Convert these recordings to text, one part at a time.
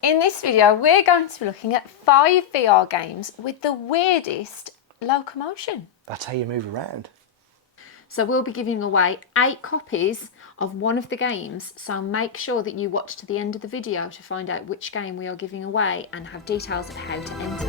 In this video, we're going to be looking at 5 VR games with the weirdest locomotion. That's how you move around. So we'll be giving away 8 copies of one of the games, so make sure that you watch to the end of the video to find out which game we are giving away and have details of how to enter.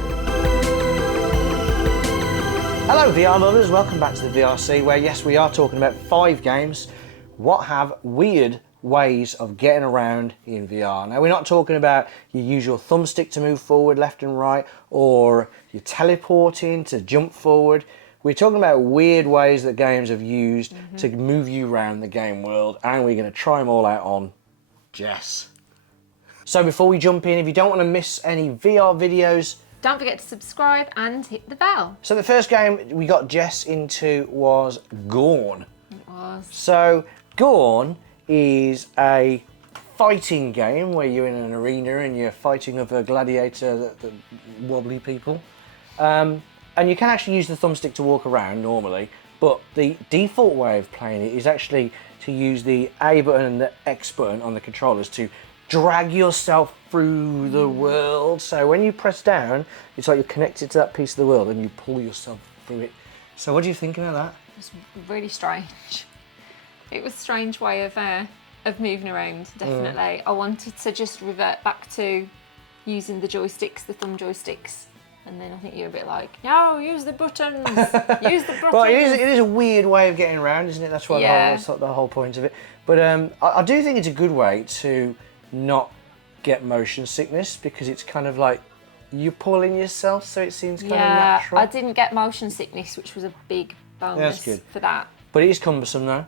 Hello VR lovers, welcome back to the VRC where yes we are talking about 5 games what have weird ways of getting around in VR. Now we're not talking about your usual thumbstick to move forward left and right or your teleporting to jump forward. We're talking about weird ways that games have used to move you around the game world, and we're going to try them all out on Jess. So before we jump in, if you don't want to miss any VR videos, don't forget to subscribe and hit the bell. So the first game we got Jess into was Gorn. It was. So Gorn is a fighting game where you're in an arena and you're fighting with a gladiator, the wobbly people. And you can actually use the thumbstick to walk around normally, but the default way of playing it is actually to use the A button and the X button on the controllers to drag yourself through the world. So when you press down, it's like you're connected to that piece of the world and you pull yourself through it. So what do you think about that? It was really strange. It was a strange way of moving around, definitely. I wanted to just revert back to using the joysticks, the thumb joysticks. And then I think you're a bit like, no, use the buttons, use the buttons. Well, it is a weird way of getting around, isn't it? That's why that's the whole point of it. But I do think it's a good way to not get motion sickness, because it's kind of like you're pulling yourself, so it seems kind of natural. I didn't get motion sickness, which was a big bonus for that. But it is cumbersome though.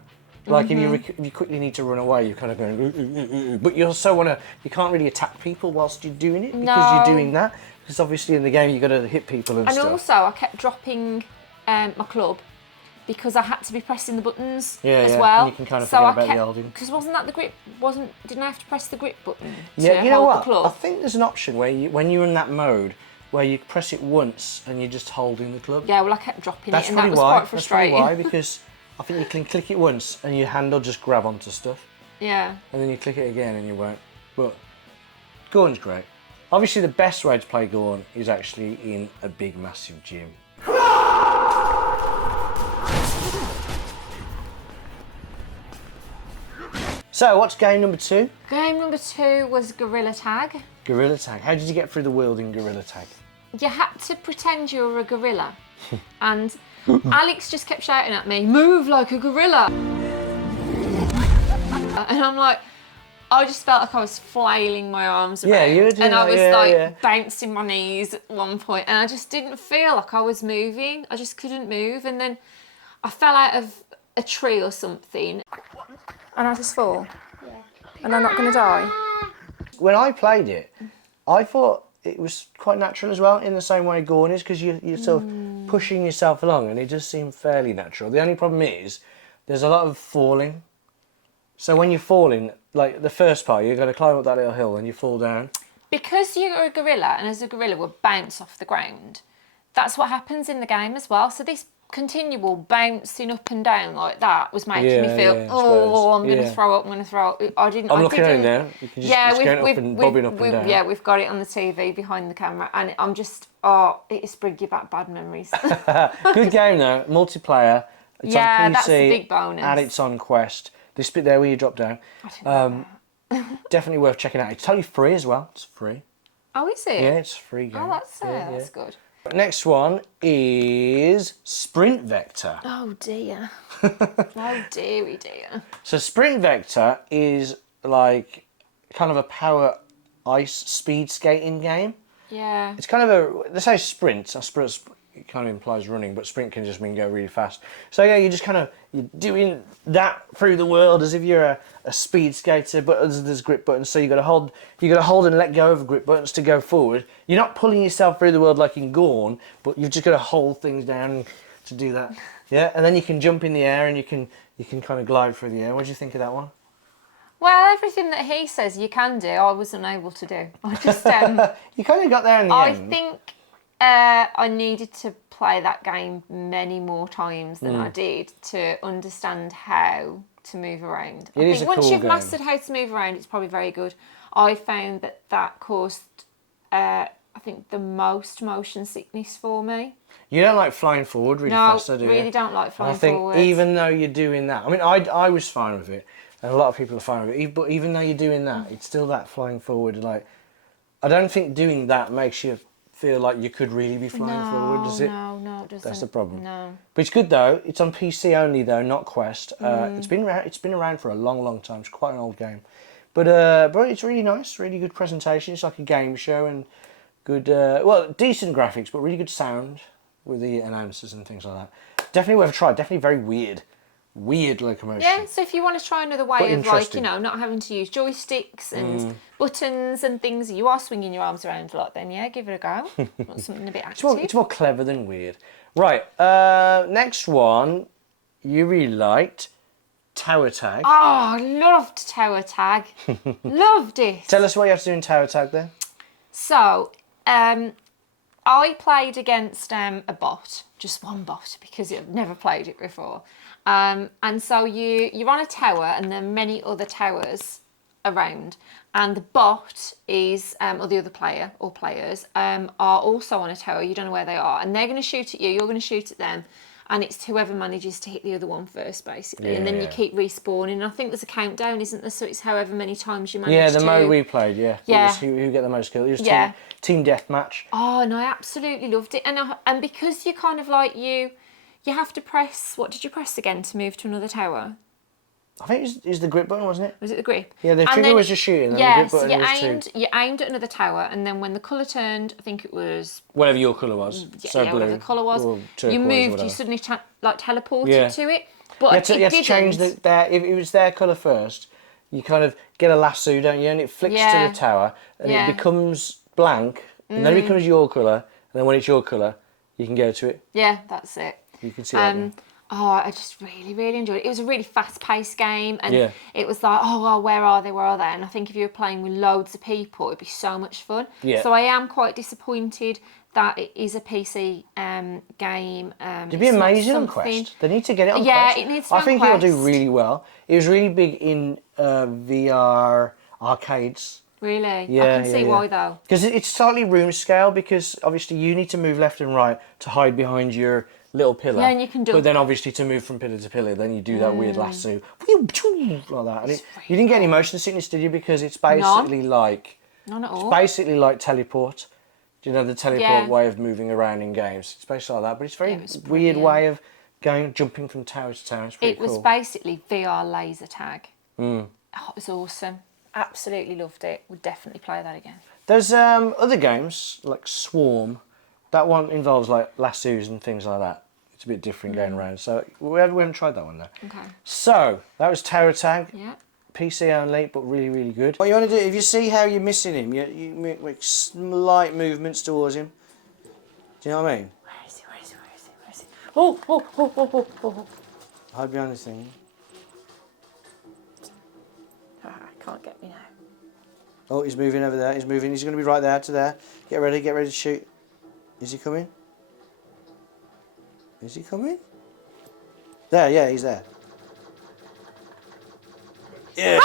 Like if you quickly need to run away, you're kind of going, but you also you can't really attack people whilst you're doing it, because you're doing that. Because obviously in the game you've got to hit people and stuff. And also I kept dropping my club because I had to be pressing the buttons as well. And you can kind of forget about the holding. Because wasn't that the grip? Didn't I have to press the grip button to you know hold what? The club? I think there's an option where when you're in that mode where you press it once and you're just holding the club. Yeah, well I kept dropping it, and that was quite frustrating. That's probably why, because I think you can click it once and your hand will just grab onto stuff. Yeah. And then you click it again and you won't. But Gorn's great. Obviously the best way to play Gorn is actually in a big massive gym. So what's game number 2? Game number 2 was Gorilla Tag. Gorilla Tag. How did you get through the world in Gorilla Tag? You had to pretend you were a gorilla. And Alex just kept shouting at me, move like a gorilla. And I'm like, I just felt like I was flailing my arms around. Yeah, you were doing and I was bouncing my knees at one point, and I just didn't feel like I was moving. I just couldn't move. And then I fell out of a tree or something. And I just fall. Yeah. And I'm not going to die. When I played it, I thought it was quite natural as well, in the same way Gorn is, because you're sort of pushing yourself along, and it does seem fairly natural. The only problem is there's a lot of falling. So when you're falling, like the first part, you've got to climb up that little hill and you fall down. Because you're a gorilla, and as a gorilla will bounce off the ground, that's what happens in the game as well. So this continual bouncing up and down like that was making me feel, I'm going to throw up, I'm going to throw up. I'm looking at it now. You can just going up and bobbing up and down. Yeah, we've got it on the TV behind the camera, and I'm just, it is bringing back bad memories. Good game though, multiplayer. It's on PC, that's a big bonus. And it's on Quest. This bit there where you drop down. Definitely worth checking out. It's totally free as well. It's free. Oh, is it? Yeah, it's a free game. Oh, that's good. Next one is Sprint Vector. Oh dear. Oh dearie dear. So Sprint Vector is like kind of a power ice speed skating game. Yeah. It's kind of they say sprint. I suppose it kind of implies running, but sprint can just mean go really fast. So yeah, you're doing that through the world as if you're a speed skater, but there's grip buttons, so you got to hold and let go of grip buttons to go forward. You're not pulling yourself through the world like in Gorn, but you've just got to hold things down to do that. Yeah, and then you can jump in the air and you can kind of glide through the air. What do you think of that one? Well, everything that he says you can do, I was unable to do. I just you kind of got there in the end. I think I needed to play that game many more times than I did to understand how to move around. I think once you've mastered how to move around, it's probably very good. I found that caused, I think, the most motion sickness for me. You don't like flying forward really fast, do you? No, really don't like flying forward. I think even though you're doing that, I mean, I was fine with it, and a lot of people are fine with it, but even though you're doing that, it's still that flying forward. Like, I don't think doing that makes you feel like you could really be flying forward, does it? No, it doesn't. That's the problem. No. But it's good though. It's on PC only though, not Quest. It's been around for a long time. It's quite an old game, but it's really nice. Really good presentation. It's like a game show and good. Well, decent graphics, but really good sound with the announcers and things like that. Definitely worth a try. Definitely very weird Locomotion. Yeah, so if you want to try another way of, like, you know, not having to use joysticks and buttons and things, you are swinging your arms around a lot, then yeah, give it a go. Want something a bit active. It's more clever than weird. Right, next one, you really liked Tower Tag. Oh, I loved Tower Tag. Loved it. Tell us what you have to do in Tower Tag then. So, I played against a bot, just one bot, because I've never played it before. And so you're on a tower, and there are many other towers around, and the bot is, or the other player or players, are also on a tower. You don't know where they are, and they're going to shoot at you. You're going to shoot at them, and it's whoever manages to hit the other one first, basically. And then you keep respawning. And I think there's a countdown, isn't there? So it's however many times you manage to. Yeah, the mode we played. Yeah. Yeah. It was who get the most kills. It was team deathmatch. Oh, and I absolutely loved it. And because you kind of like you have to press. What did you press again to move to another tower? I think it was the grip button, wasn't it? Was it the grip? Yeah, the trigger was just shooting, and the grip button was you aimed at another tower, and then when the colour turned, I think it was... Whatever your colour was. So blue, whatever the colour was. You moved, you suddenly teleported to it. But you had to change if it was their colour first, you kind of get a lasso, don't you? And it flicks to the tower, and it becomes blank, and then it becomes your colour, and then when it's your colour, you can go to it. Yeah, that's it. You can see that. Oh, I just really enjoyed it. It was a really fast-paced game, and it was like, oh, well, where are they? And I think if you were playing with loads of people, it'd be so much fun. Yeah. So I am quite disappointed that it is a PC game. It'd be amazing on Quest. They need to get it on Quest. Yeah, it needs to be on Quest. I think it'll do really well. It was really big in VR arcades. Really? Yeah, I can see why, though. Because it's slightly room scale, because obviously you need to move left and right to hide behind your little pillar. Yeah, and you can do. But then obviously to move from pillar to pillar, then you do that weird lasso like that. And you didn't get any motion sickness, did you? Because it's basically none at all. It's basically like teleport. Do you know the teleport way of moving around in games? It's basically like that, but it's a very weird way of jumping from tower to tower. It's pretty cool. It was basically VR laser tag. Oh, it was awesome. Absolutely loved it. Would definitely play that again. There's other games like Swarm. That one involves like lassos and things like that. It's a bit different going around. So we haven't tried that one though. Okay. So that was Tower Tag. Yeah. PC only, but really good. What you want to do, if you see how you're missing him, you make slight movements towards him. Do you know what I mean? Where is he? Oh. Hide behind this thing. Can't get me now. Oh, he's moving over there. He's moving. He's going to be right there to there. Get ready to shoot. Is he coming? Is he coming? There, yeah, he's there. Yeah.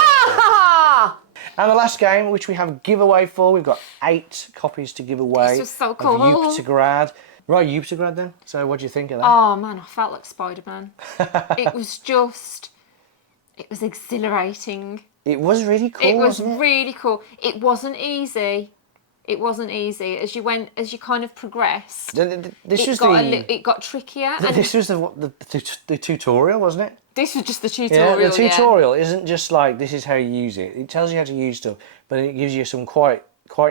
And the last game, which we have a giveaway for, we've got 8 copies to give away. This was so cool. Uptograd. Right, Uptograd then. So what do you think of that? Oh man, I felt like Spider-Man. It was exhilarating. It was really cool. It was really cool. It wasn't easy. As you kind of progressed. It got trickier. This was the tutorial, wasn't it? This was just the tutorial. Yeah, the tutorial isn't just like this is how you use it. It tells you how to use stuff, but it gives you some quite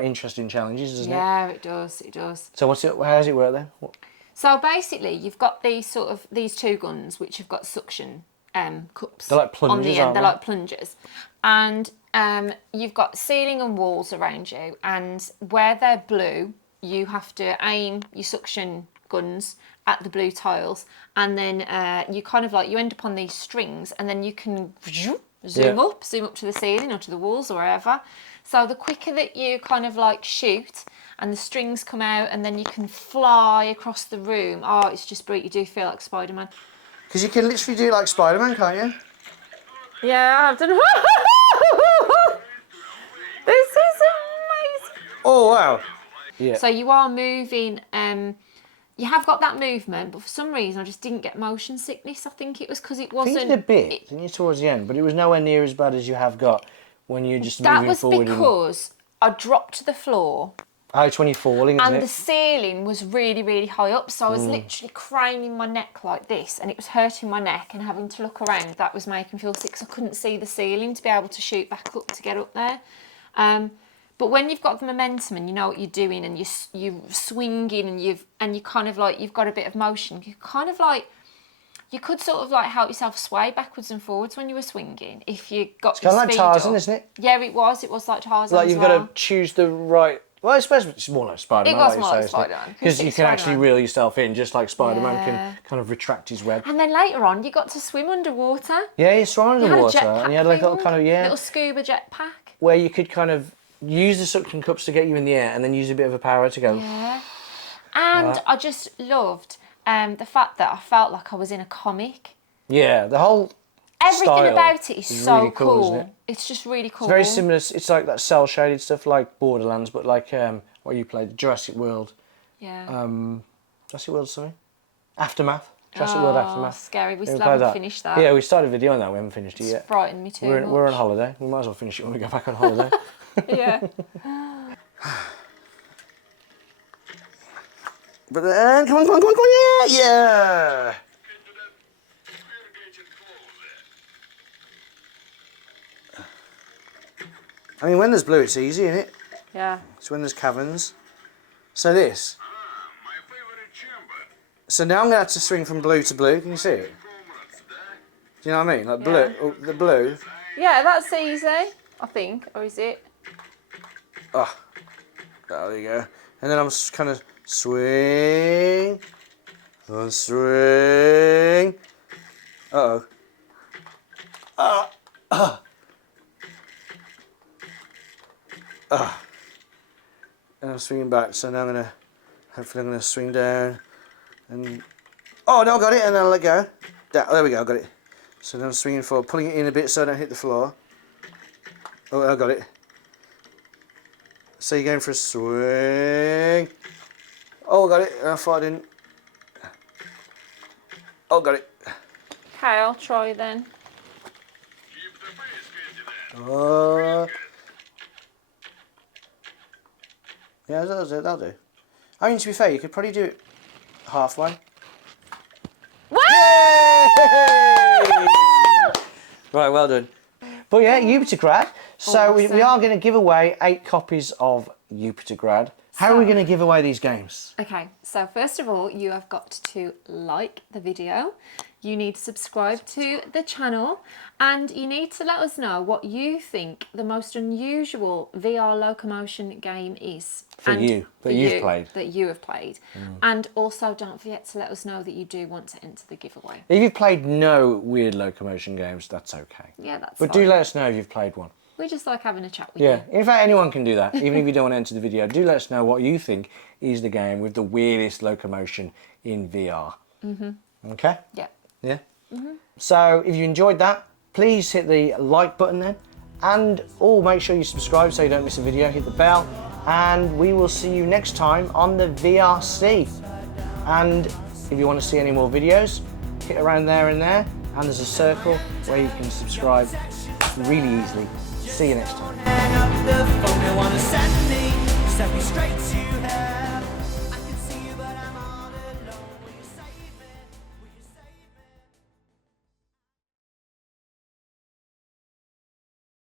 interesting challenges, doesn't it? Yeah, it does. So how does it work then? So basically, you've got these 2 guns which have got suction cups. They're like plungers, on the end. They're like plungers, and you've got ceiling and walls around you, and where they're blue, you have to aim your suction guns at the blue tiles, and then you kind of you end up on these strings, and then you can zoom up to the ceiling or to the walls or wherever. So the quicker that you kind of shoot, and the strings come out, and then you can fly across the room. Oh, it's just brilliant. You do feel like Spider-Man. Because you can literally do it like Spider-Man, can't you? Yeah, I've done. This Oh, wow. Yeah. So you are moving, you have got that movement, but for some reason I just didn't get motion sickness. I think it was because it wasn't... I think you did a bit, didn't you, towards the end? But it was nowhere near as bad as you have got when you're just moving forward. That was because I dropped to the floor. Oh, it's when you're falling, isn't it? And the ceiling was really, really high up, so I was literally craning my neck like this, and it was hurting my neck, and having to look around, that was making me feel sick, because I couldn't see the ceiling to be able to shoot back up to get up there. But when you've got the momentum and you know what you're doing, and you're swinging, and you kind of like, you've got a bit of motion, you kind of like, you could sort of like help yourself sway backwards and forwards when you were swinging if you got the speed up. It's kind of like Tarzan, isn't it? Yeah, it was like Tarzan. Like you've got to choose the right... Well, I suppose it's more like Spider-Man. It was more like Spider-Man. Because you can actually reel yourself in, just like Spider-Man can kind of retract his web. And then later on, you got to swim underwater. Yeah, you swam underwater. And you had like a little kind of, little scuba jetpack. Where you could kind of use the suction cups to get you in the air and then use a bit of a power to go. Yeah. And I just loved the fact that I felt like I was in a comic. Yeah, the whole Everything about it is so really cool. Isn't it? It's just really cool. It's very similar. It's like that cel-shaded stuff like Borderlands, but like what you played, Jurassic World. Yeah. Jurassic World, sorry. Aftermath. Jurassic World Aftermath. Scary. We still haven't finished that. Yeah, we started a video on that. We haven't finished it yet. It's frightened me too much. We're on holiday. We might as well finish it when we go back on holiday. Yeah. But then, come on, yeah. I mean, when there's blue, it's easy, isn't it? Yeah. It's when there's caverns. So this. So now I'm going to have to swing from blue to blue. Can you see it? Do you know what I mean? Like blue, the blue. Yeah, that's easy, I think. Or is it? Oh, there you go. And then I'm kind of swing. And swing. Uh-oh. And I'm swinging back, so now hopefully I'm gonna swing down, and oh no, I got it, and then I'll let go. There we go, I got it. So now I'm swinging forward, pulling it in a bit so I don't hit the floor. Oh, I got it. So you're going for a swing. Oh, I got it. I thought I didn't. Oh, got it. Okay, I'll try then. Yeah, that'll do. I mean, to be fair, you could probably do it halfway. Right, well done. But yeah, Jupitergrad. So we are going to give away 8 copies of Jupitergrad. How are we going to give away these games? Okay, so first of all, you have got to like the video. You need to subscribe to the channel, and you need to let us know what you think the most unusual VR Locomotion game is. That you've played. That you have played. And also don't forget to let us know that you do want to enter the giveaway. If you've played no weird Locomotion games, that's okay. Yeah, that's But fine. do let us know if you've played one. We just like having a chat with you. Yeah, in fact, anyone can do that. Even if you don't want to enter the video, do let us know what you think is the game with the weirdest Locomotion in VR. Okay? Yeah. Yeah? So, if you enjoyed that, please hit the like button then. And make sure you subscribe so you don't miss a video. Hit the bell. And we will see you next time on the VRC. And if you want to see any more videos, hit around there and there. And there's a circle where you can subscribe really easily. See you next time.